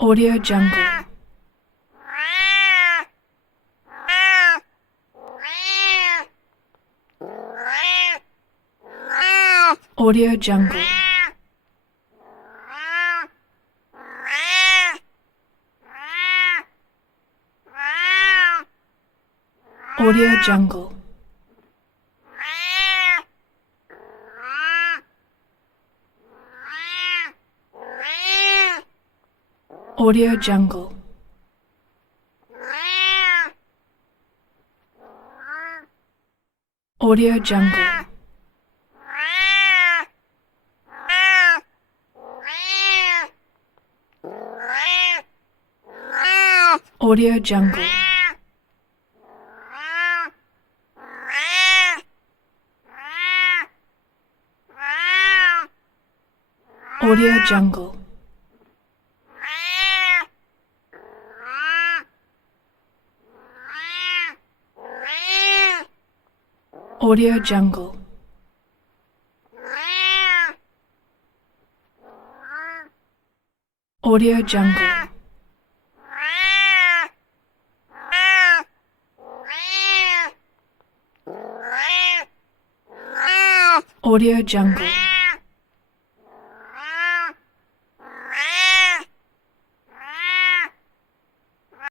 Audio Jungle. Audio Jungle. Audio Jungle. Audio Jungle. Audio Jungle. Audio Jungle. Audio Jungle. Audio Jungle. Audio Jungle. Audio Jungle.